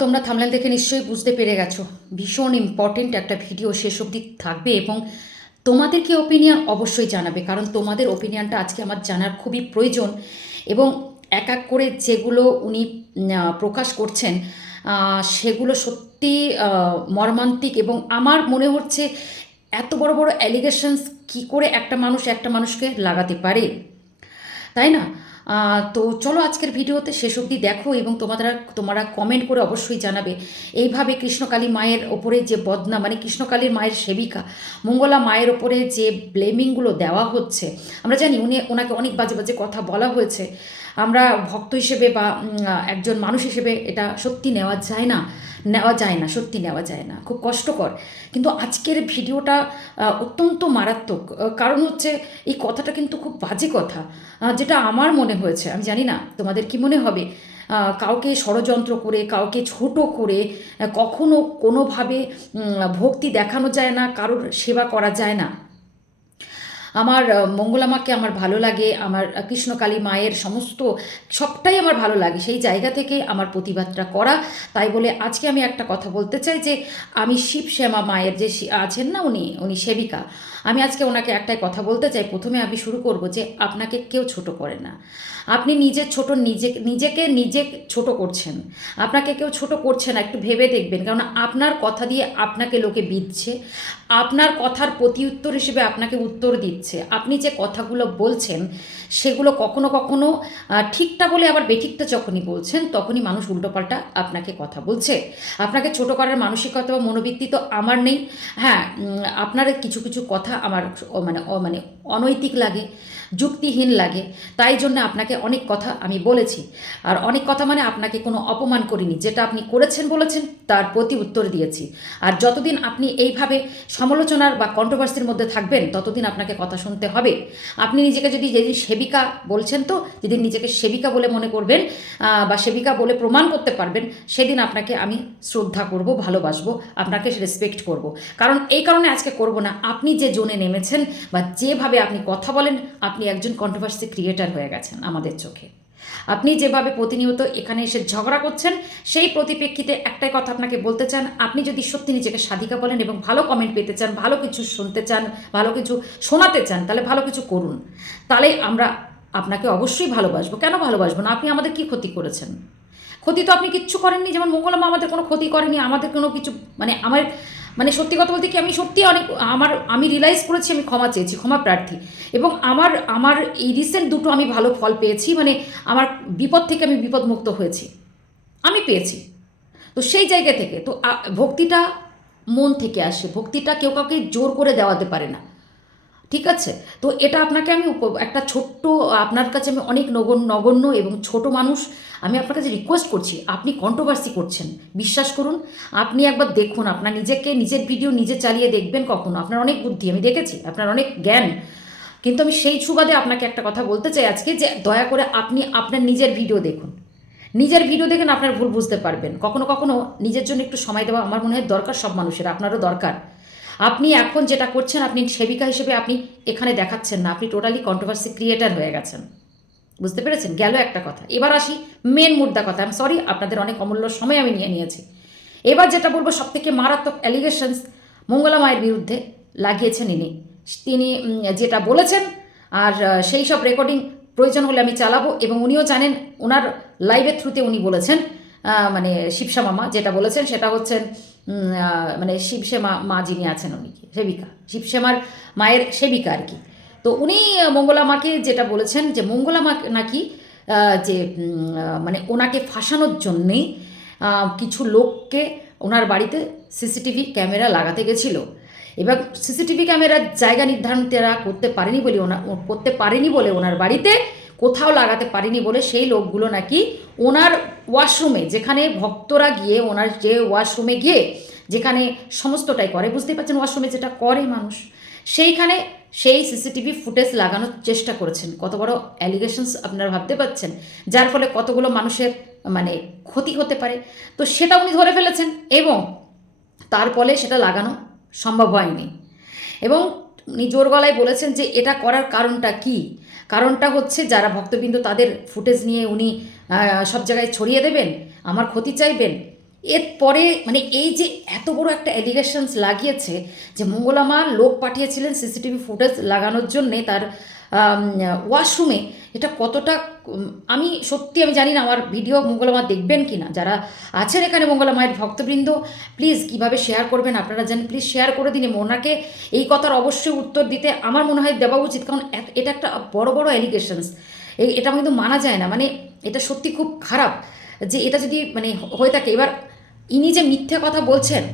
তোমরা থামলেন দেখে নিশ্চয়ই বুঝতে পেরে গেছো। ভীষণ ইম্পর্টেন্ট একটা ভিডিও শেষ অবধি থাকবে এবং তোমাদেরকে ওপিনিয়ন অবশ্যই জানাবে, কারণ তোমাদের ওপিনিয়নটা আজকে আমার জানার খুবই প্রয়োজন এবং এক এক করে যেগুলো উনি প্রকাশ করছেন সেগুলো সত্যি মর্মান্তিক এবং আমার মনে হচ্ছে এত বড় বড় অ্যালিগেশনস কী করে একটা মানুষ একটা মানুষকে লাগাতে পারে? তাই না? তো চলো আজকের ভিডিওতে শেষ অবধি দেখো এবং তোমাদের তোমরা কমেন্ট করে অবশ্যই জানাবে। এইভাবে কৃষ্ণকালী মায়ের ওপরে যে বদনা মানে কৃষ্ণকালীর মায়ের সেবিকা, মঙ্গলা মায়ের ওপরে যে ব্লেমিংগুলো দেওয়া হচ্ছে, আমরা জানি উনি ওনাকে অনেক বাজে বাজে কথা বলা হয়েছে। আমরা ভক্ত হিসেবে বা একজন মানুষ হিসেবে এটা সত্যি নেওয়া যায় না। নেওয়া যায় না, সত্যি নেওয়া যায় না, খুব কষ্টকর। কিন্তু আজকের ভিডিওটা অত্যন্ত মারাত্মক কারণ হচ্ছে এই কথাটা কিন্তু খুব বাজে কথা যেটা আমার মনে হয়েছে। আমি জানি না তোমাদের কি মনে হবে কাউকে ষড়যন্ত্র করে, কাউকে ছোট করে কখনো কোনোভাবে ভক্তি দেখানো যায় না, কারোর সেবা করা যায় না। আমার আহ, মঙ্গলা মাকে আমার ভালো লাগে আমার কৃষ্ণকালী মায়ের সমস্ত সবটাই আমার ভালো লাগে। সেই জায়গা থেকে আমার প্রতিবাদটা করা। তাই বলে আজকে আমি একটা কথা বলতে চাই যে আমি শিব শ্যামা মায়ের যে আছেন না উনি উনি সেবিকা আমি আজকে ওনাকে একটাই কথা বলতে চাই। প্রথমে আমি শুরু করব যে আপনাকে কেউ ছোট করে না। আপনি নিজে ছোট, নিজে, নিজেকে নিজে ছোট করছেন। আপনাকে কেউ ছোট করছে না, একটু ভেবে দেখবেন। কারণ আপনার কথা দিয়ে আপনাকে লোকে বিধছে। আপনার কথার প্রতি উত্তর হিসেবে আপনাকে উত্তর দিচ্ছে। আপনি যে কথাগুলো বলছেন, সেগুলো কখনো কখনো ঠিকটা বলে আবার বেঠিকটা যখনই বলছেন, তখনই মানুষ উল্টোপাল্টা আপনাকে কথা বলছে। আপনাকে ছোট করার মানসিকতা বা মনোবৃত্তি তো আমার নেই। হ্যাঁ আপনার কিছু কিছু কথা আমার মানে মানে অনৈতিক লাগে। যুক্তিহীন লাগে। তাই জন্য আপনাকে অনেক কথা আমি বলেছি। আর অনেক কথা মানে আপনাকে কোনো অপমান করিনি। যেটা আপনি করেছেন বলেছেন, তার প্রতি উত্তর দিয়েছি। আর যতদিন আপনি এইভাবে সমালোচনার বা কন্ট্রোভার্সির মধ্যে থাকবেন, ততদিন আপনাকে কথা শুনতে হবে। আপনি নিজেকে যদি যেদিন সেবিকা বলছেন তো, যেদিন নিজেকে সেবিকা বলে মনে করবেন বা সেবিকা বলে প্রমাণ করতে পারবেন, সেদিন আপনাকে আমি শ্রদ্ধা করব, ভালোবাসবো, আপনাকে রেসপেক্ট করব। কারণ এই কারণে আজকে করব না। আপনি যে জোনে নেমেছেন বা যেভাবে আপনি কথা বলেন, আপনি একজন কন্ট্রোভার্সি ক্রিয়েটার হয়ে গেছেন আমাদের চোখে। আপনি যেভাবে প্রতিনিয়ত এখানে এসে ঝগড়া করছেন, সেই প্রতিপ্রেক্ষিতে একটাই কথা আপনাকে বলতে চান, আপনি যদি সত্যি নিজেকে সাধিকা বলেন এবং ভালো কমেন্ট পেতে চান, ভালো কিছু শুনতে চান, ভালো কিছু শোনাতে চান, তাহলে ভালো কিছু করুন। তাহলে আমরা আপনাকে অবশ্যই ভালোবাসবো। কেন ভালোবাসবো না? আপনি আমাদের কি ক্ষতি করেছেন? ক্ষতি তো আপনি কিচ্ছু করেননি, যেমন মঙ্গলমা আমাদের কোনো ক্ষতি করেনি, আমাদের কোনো কিছু মানে আমার মানে সত্যি কথা বলতে কি আমি সত্যি অনেক, আমার, আমি রিয়েলাইজ করেছি, আমি ক্ষমা চেয়েছি, ক্ষমা প্রার্থী। এবং আমার আমার এই রিসেন্ট দুটো আমি ভালো ফল পেয়েছি মানে আমার বিপদ থেকে আমি বিপদমুক্ত হয়েছি। আমি পেয়েছি। তো সেই জায়গা থেকে, তো ভক্তিটা মন থেকে আসে, ভক্তিটা কেউ কাউকে জোর করে দেওয়াতে পারে না। ঠিক আছে? তো এটা আপনাকে আমি একটা ছোট্ট, আপনার কাছে আমি অনেক নগণ্য নগণ্য এবং ছোট মানুষ আমি আপনার কাছে রিকোয়েস্ট করছি। আপনি কন্ট্রোভার্সি করছেন। বিশ্বাস করুন, আপনি একবার দেখুন, আপনার নিজেকে, নিজের ভিডিও নিজে চালিয়ে দেখবেন কখনো। আপনার অনেক বুদ্ধি, আমি দেখেছি, আপনার অনেক জ্ঞান। কিন্তু আমি সেই সুবাদে আপনাকে একটা কথা বলতে চাই আজকে যে দয়া করে আপনি আপনার নিজের ভিডিও দেখুন। নিজের ভিডিও দেখেন আপনার ভুল বুঝতে পারবেন। কখনো কখনো নিজের জন্য একটু সময় দেওয়া আমার মনে হয় দরকার সব মানুষের, আপনারও দরকার। আপনি এখন যেটা করছেন, আপনি সেবিকা হিসেবে আপনি এখানে দেখাচ্ছেন না। আপনি টোটালি কন্ট্রোভার্সি ক্রিয়েটার হয়ে গেছেন। বুঝতে পেরেছেন? গেল একটা কথা। এবার আসি মেন মুদ্রা কথা। আমি সরি আপনাদের অনেক অমূল্য সময় আমি নিয়ে নিয়েছি। এবার যেটা বলব সব থেকে মারাত্মক অ্যালিগেশনস মঙ্গলা মায়ের বিরুদ্ধে লাগিয়েছেন ইনি। তিনি যেটা বলেছেন, আর সেই সব রেকর্ডিং প্রয়োজন হলে আমি চালাবো এবং উনিও জানেন ওনার লাইভের থ্রুতে উনি বলেছেন মানে শিবসা মামা যেটা বলেছেন, সেটা হচ্ছেন মানে শিবসেমা, মা যিনি আছেন উনি সেবিকা। শিবসেমার মায়ের সেবিকা আর কি। তো উনি মঙ্গলা মাকে যেটা বলেছেন যে, মঙ্গলা মা নাকি যে মানে ওনাকে ফাঁসানোর জন্যেই কিছু লোককে ওনার বাড়িতে সিসিটিভি ক্যামেরা লাগাতে গেছিল। এবার সিসিটিভি ক্যামেরার জায়গা নির্ধারণ তারা করতে পারেনি বলে ওনা করতে পারেনি বলে ওনার বাড়িতে কোথাও লাগাতে পারেনি বলে সেই লোকগুলো নাকি ওনার ওয়াশরুমে, যেখানে ভক্তরা গিয়ে ওনার যে ওয়াশরুমে গিয়ে যেখানে সমস্তটাই করে, বুঝতেই পারছেন ওয়াশরুমে যেটা করে মানুষ। সেইখানে সেই সিসিটিভি ফুটেজ লাগানোর চেষ্টা করেছেন। কত বড় অ্যালিগেশনস আপনারা ভাবতে পারছেন। যার ফলে কতগুলো মানুষের মানে ক্ষতি হতে পারে। তো সেটা উনি ধরে ফেলেছেন এবং তার ফলে সেটা লাগানো সম্ভব হয়নি। এবং উনি জোর গলায় বলেছেন যে এটা করার কারণটা কি? কারণটা হচ্ছে যারা ভক্তবৃন্দ তাদের ফুটেজ নিয়ে উনি সব জায়গায় ছড়িয়ে দেবেন, আমার ক্ষতি চাইবেন। এরপরে মানে এই যে এত বড় একটা অ্যালিগেশনস লাগিয়েছে যে মঙ্গলামা লোক পাঠিয়েছিলেন সিসিটিভি ফুটেজ লাগানোর জন্যে তার ওয়াশরুমে এটা কতটা আমি সত্যি আমি জানি না আমার ভিডিও মঙ্গলামা দেখবেন কি না। যারা আছেন এখানে মঙ্গলামায়ের ভক্তবৃন্দ প্লিজ কীভাবে শেয়ার করবেন আপনারা জানেন প্লিজ শেয়ার করে দিন ওনাকে এই কথার অবশ্যই উত্তর দিতে আমার মনে হয় দেওয়া উচিত। কারণ এটা একটা বড় বড় অ্যালিগেশনস এটা কিন্তু মানা যায় না। মানে এটা সত্যি খুব খারাপ যে এটা যদি মানে হয়ে থাকে। এবার ইনি যে মিথ্যে কথা বলছেন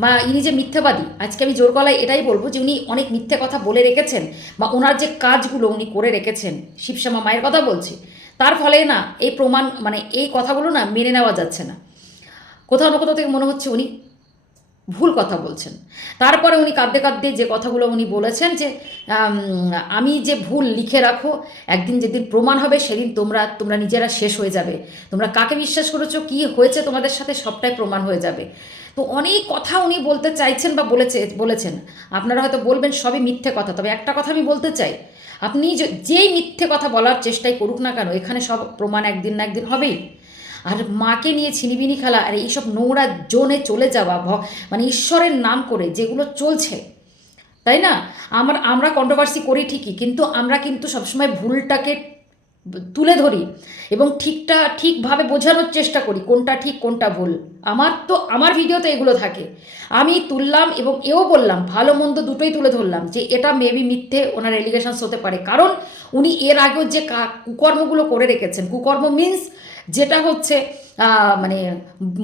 বা ইনি যে মিথ্যাবাদী, আজকে আমি জোর গলায় এটাই বলব যে উনি অনেক মিথ্যে কথা বলে রেখেছেন বা ওনার যে কাজগুলো উনি করে রেখেছেন, শিবশ্যামা মায়ের কথা বলছি, তার ফলে না এই প্রমাণ মানে এই কথাগুলো না মেনে নেওয়া যাচ্ছে না। কোথাও না কোথাও থেকে মনে হচ্ছে উনি ভুল কথা বলছেন। তারপরে উনি কাঁদতে কাঁদতে যে কথাগুলো উনি বলেছেন যে আমি যে ভুল লিখে রাখো, একদিন যেদিন প্রমাণ হবে সেদিন তোমরা তোমরা নিজেরা শেষ হয়ে যাবে। তোমরা কাকে বিশ্বাস করেছ, কি হয়েছে তোমাদের সাথে সবটাই প্রমাণ হয়ে যাবে। তো অনেক কথা উনি বলতে চাইছেন বা বলেছে, বলেছেন। আপনারা হয়তো বলবেন সবই মিথ্যে কথা, তবে একটা কথা আমি বলতে চাই। আপনি যেই মিথ্যে কথা বলার চেষ্টাই করুক না কেন, এখানে সব প্রমাণ একদিন না একদিন হবেই। আর মাকে নিয়ে ছিনিবিনি খেলা, আর এইসব নোংরা জোনে চলে যাওয়া মানে ঈশ্বরের নাম করে যেগুলো চলছে, তাই না? আমার, আমরা কন্ট্রোভার্সি করি ঠিকই, কিন্তু আমরা কিন্তু সবসময় ভুলটাকে তুলে ধরি এবং ঠিকটা, ঠিকভাবে বোঝানোর চেষ্টা করি কোনটা ঠিক, কোনটা ভুল। আমার তো, আমার ভিডিওতে এগুলো থাকে। আমি তুললাম এবং এও বললাম, ভালো মন্দ দুটোই তুলে ধরলাম যে এটা মেবি মিথ্যে ওনার এলিগেশনস হতে পারে। কারণ উনি এর আগেও যে কুকর্মগুলো করে রেখেছেন, কুকর্ম মিন্স যেটা হচ্ছে মানে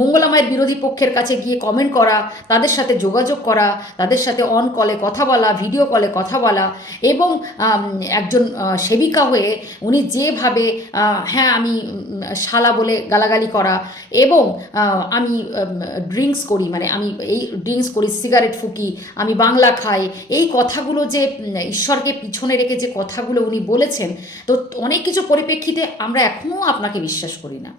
মঙ্গলামায়ের বিরোধী পক্ষের কাছে গিয়ে কমেন্ট করা, তাদের সাথে যোগাযোগ করা, তাদের সাথে অন কলে কথা বলা ভিডিও কলে কথা বলা, এবং একজন সেবিকা হয়ে উনি যেভাবে হ্যাঁ আমি শালা বলে গালাগালি করা এবং আমি ড্রিঙ্কস করি মানে আমি এই ড্রিঙ্কস করি সিগারেট ফুকি, আমি বাংলা খাই, এই কথাগুলো যে ঈশ্বরকে পিছনে রেখে যে কথাগুলো উনি বলেছেন, তো অনেক কিছু পরিপ্রেক্ষিতে আমরা এখনও আপনাকে বিশ্বাস করি না।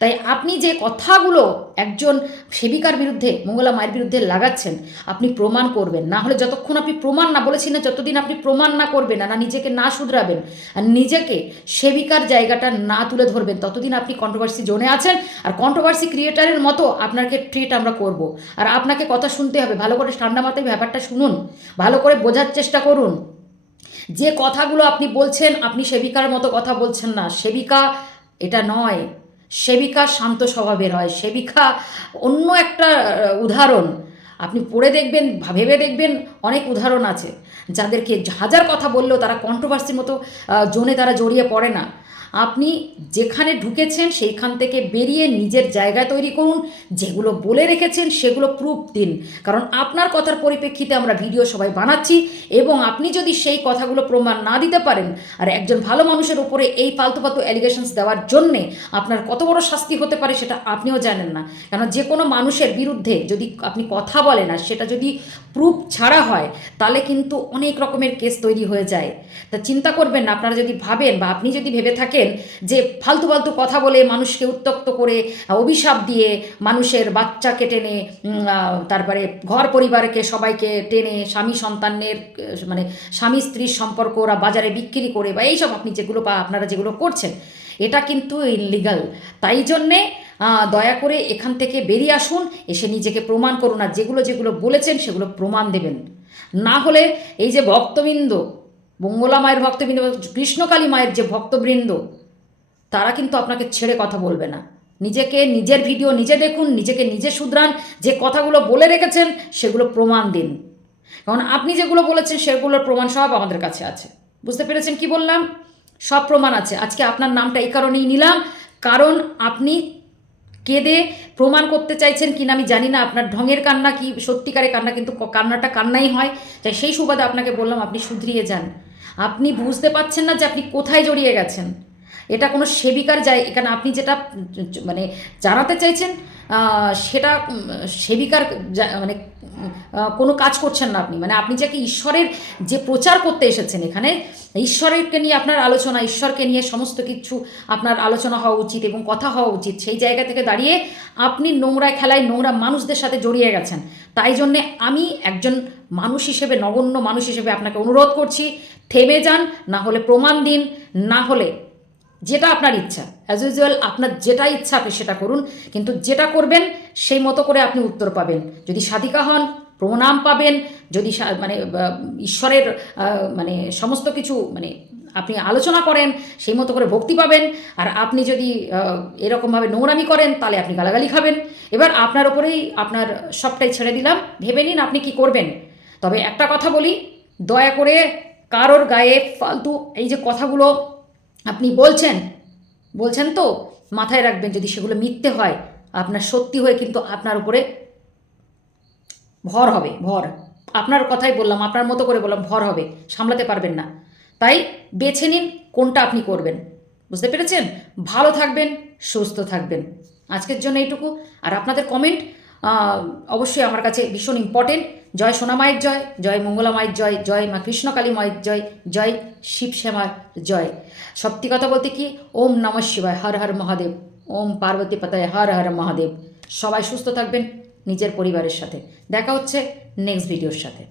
তাই আপনি যে কথাগুলো একজন সেবিকার বিরুদ্ধে, মঙ্গলা মায়ের বিরুদ্ধে লাগাচ্ছেন, আপনি প্রমাণ করবেন। না হলে যতক্ষণ আপনি প্রমাণ না বলেছি না যতদিন আপনি প্রমাণ না করবেন, না নিজেকে না শুধরাবেন, আর নিজেকে সেবিকার জায়গাটা না তুলে ধরবেন, ততদিন আপনি কন্ট্রোভার্সি জোনে আছেন, আর কন্ট্রোভার্সি ক্রিয়েটারের মতো আপনাকে ট্রিট আমরা করব। আর আপনাকে কথা শুনতে হবে, ভালো করে ঠান্ডা মাথায় ব্যাপারটা শুনুন, ভালো করে বোঝার চেষ্টা করুন। যে কথাগুলো আপনি বলছেন, আপনি সেবিকার মতো কথা বলছেন না। সেবিকা এটা নয় সেবিকা শান্ত স্বভাবের হয়। সেবিকা অন্য একটা উদাহরণ। আপনি পড়ে দেখবেন, ভেবে দেখবেন অনেক উদাহরণ আছে। যাদেরকে হাজার কথা বললেও তারা কন্ট্রোভার্সির মতো জোনে তারা জড়িয়ে পড়ে না। আপনি যেখানে ঢুকেছেন সেইখান থেকে বেরিয়ে নিজের জায়গা তৈরি করুন, যেগুলো বলে রেখেছেন সেগুলো প্রুফ দিন। কারণ আপনার কথার পরিপ্রেক্ষিতে আমরা ভিডিও সবাই বানাচ্ছি এবং আপনি যদি সেই কথাগুলো প্রমাণ না দিতে পারেন, আর একজন ভালো মানুষের উপরে এই ফালতু ফালতু অ্যালিগেশনস দেওয়ার জন্যে আপনার কত বড় শাস্তি হতে পারে সেটা আপনিও জানেন না। কেন যে কোনো মানুষের বিরুদ্ধে যদি আপনি কথা বলেন, আর সেটা যদি প্রুফ ছাড়া হয়, তাহলে কিন্তু অনেক রকমের কেস তৈরি হয়ে যায়। তা চিন্তা করবেন না, আপনারা যদি ভাবেন বা আপনি যদি ভেবে থাকেন যে ফালতু ফালতু কথা বলে মানুষকে উত্তক্ত করে, অভিশাপ দিয়ে মানুষের বাচ্চাকে টেনে তারপরে ঘর পরিবারকে সবাইকে টেনে স্বামী সন্তানের মানে স্বামী স্ত্রীর সম্পর্ক ওরা বাজারে বিক্রি করে বা এইসব আপনি যেগুলো বা আপনারা যেগুলো করছেন এটা কিন্তু ইলিগাল তাই জন্যে দয়া করে এখান থেকে বেরিয়ে আসুন, এসে নিজেকে প্রমাণ করুন আর যেগুলো যেগুলো বলেছেন সেগুলো প্রমাণ দেবেন। না হলে এই যে ভক্তবৃন্দ, মঙ্গলা মায়ের ভক্তবৃন্দ কৃষ্ণকালী মায়ের যে ভক্তবৃন্দ, তারা কিন্তু আপনাকে ছেড়ে কথা বলবে না। নিজেকে নিজের ভিডিও নিজে দেখুন, নিজেকে নিজে শুধরান, যে কথাগুলো বলে রেখেছেন সেগুলো প্রমাণ দিন। কারণ আপনি যেগুলো বলেছেন সেগুলোর প্রমাণ সব আমাদের কাছে আছে। বুঝতে পেরেছেন কি বললাম? সব প্রমাণ আছে। আজকে আপনার নামটা এই কারণেই নিলাম। কারণ আপনি কেঁদে প্রমাণ করতে চাইছেন কিনা আমি জানি না আপনার ঢঙের কান্না কি, সত্যিকারের কান্না, কিন্তু কান্নাটা কান্নাই হয়। তাই সেই সুবাদে আপনাকে বললাম, আপনি শুধরিয়ে যান। আপনি বুঝতে পারছেন না যে আপনি কোথায় জড়িয়ে গেছেন। এটা কোনো সেবিকার যায় এখানে আপনি যেটা মানে জানাতে চাইছেন সেটা সেবিকার মানে কোনো কাজ করছেন না আপনি। মানে আপনি যাকে ঈশ্বরের যে প্রচার করতে এসেছেন এখানে ঈশ্বরেরকে নিয়ে আপনার আলোচনা, ঈশ্বরকে নিয়ে সমস্ত কিছু আপনার আলোচনা হওয়া উচিত এবং কথা হওয়া উচিত। সেই জায়গা থেকে দাঁড়িয়ে আপনি নোংরা খেলায় নোংরা মানুষদের সাথে জড়িয়ে গেছেন। তাই জন্যে আমি একজন মানুষ হিসেবে, নগণ্য মানুষ হিসেবে আপনাকে অনুরোধ করছি, থেমে যান, না হলে প্রমাণ দিন, না হলে যেটা আপনার ইচ্ছা। অ্যাজ ইউজুয়াল আপনার যেটা ইচ্ছা আপনি সেটা করুন, কিন্তু যেটা করবেন, সেই মতো করে আপনি উত্তর পাবেন। যদি সাধিকা হন, প্রণাম পাবেন, যদি মানে ঈশ্বরের মানে সমস্ত কিছু মানে আপনি আলোচনা করেন, সেই মতো করে ভক্তি পাবেন। আর আপনি যদি এরকমভাবে নোংরামি করেন, তাহলে আপনি গালাগালি খাবেন। এবার আপনার ওপরেই আপনার সবটাই ছেড়ে দিলাম। ভেবে নিন আপনি কি করবেন। তবে একটা কথা বলি, দয়া করে কারোর গায়ে ফালতু এই যে কথাগুলো আপনি বলছেন বলছেন তো, মাথায় রাখবেন যদি সেগুলো মিথ্যে হয়, আপনার সত্যি হয়ে কিন্তু আপনার উপরে ভর হবে, ভর। আপনার কথাই বললাম, আপনার মতো করে বললাম, ভর হবে, সামলাতে পারবেন না। তাই বেছে নিন কোনটা আপনি করবেন। বুঝতে পেরেছেন? ভালো থাকবেন, সুস্থ থাকবেন। আজকের জন্য এইটুকু। আর আপনাদের কমেন্ট অবশ্যই আমার কাছে ভীষণ ইম্পর্টেন্ট জয় সোনা মায়ের জয় জয় মঙ্গলা মায়ের জয় জয় মা কৃষ্ণকালী মায়ের জয় জয় শিব শ্যামার জয়। সত্যি কথা বলতে কি, ওম নম শিবায়, হর হর মহাদেব, ওম পার্বতী পাতায় হর হর মহাদেব। সবাই সুস্থ থাকবেন নিজের পরিবারের সাথে। দেখা হচ্ছে নেক্সট ভিডিওর সাথে।